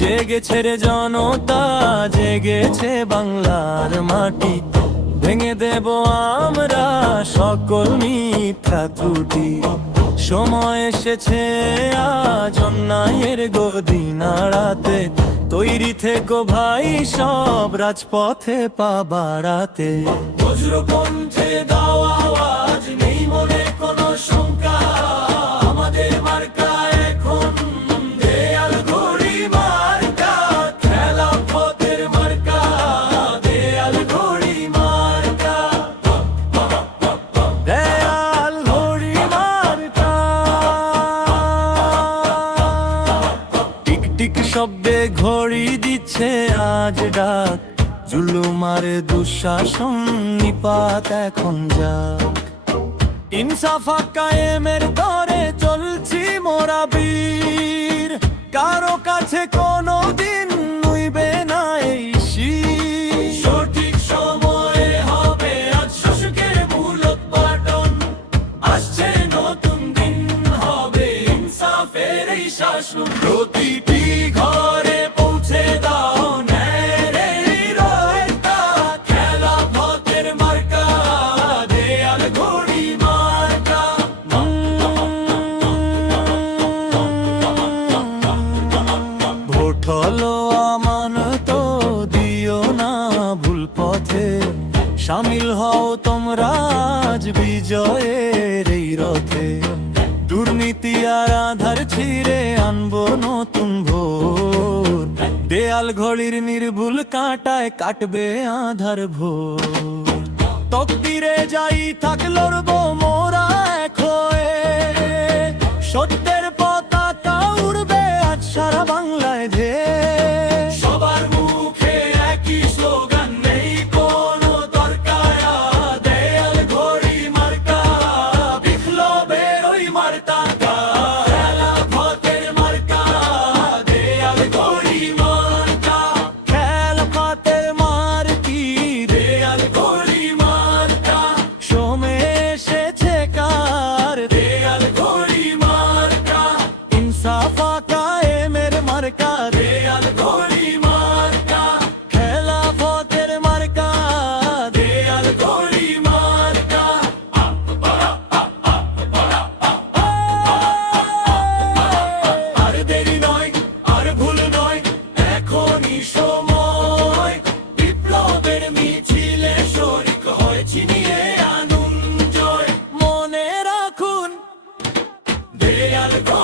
জেগেছে রে জনতা, জেগেছে বাংলার মাটি। ভেঙে দেব আমরা সকল মিথ্যা ত্রুটি। সময় এসেছে, আজ অন্যায়ের গদি নাড়াতে তৈরি থেকো ভাই, সব রাজপথে পা বাড়াতে। বজ্রপন্থে দাও আওয়াজ, নেই মনে কোনো শঙ্কা। আমাদের মার্কা এখন দিচ্ছে আজ ডাক জুলুমার দুঃশাসন নিপাত এখন যাক। ইনসাফা কায়েমের দরে চলছি মোরা বীর। কারও কাছে কোনো দিন নুইবে না এই। সঠিক সময়ে হবে আজ শাসকের মূলত পাটন আসছে নতুন দিন হবে ইনসাফের এই শাসন। প্রতিটি ঘরে আমানত দিও না ভুল পথে। সামিল হও তোমরা আজ বিজয়ের এই রথে। দুর্নীতি আর আধার ছিঁড়ে আনব নতুন ভোর। দেয়াল ঘড়ির নির্ভুল কাটায় কাটবে আধার ভোর। তকদিরে যাই থাক লড়বো gotta go.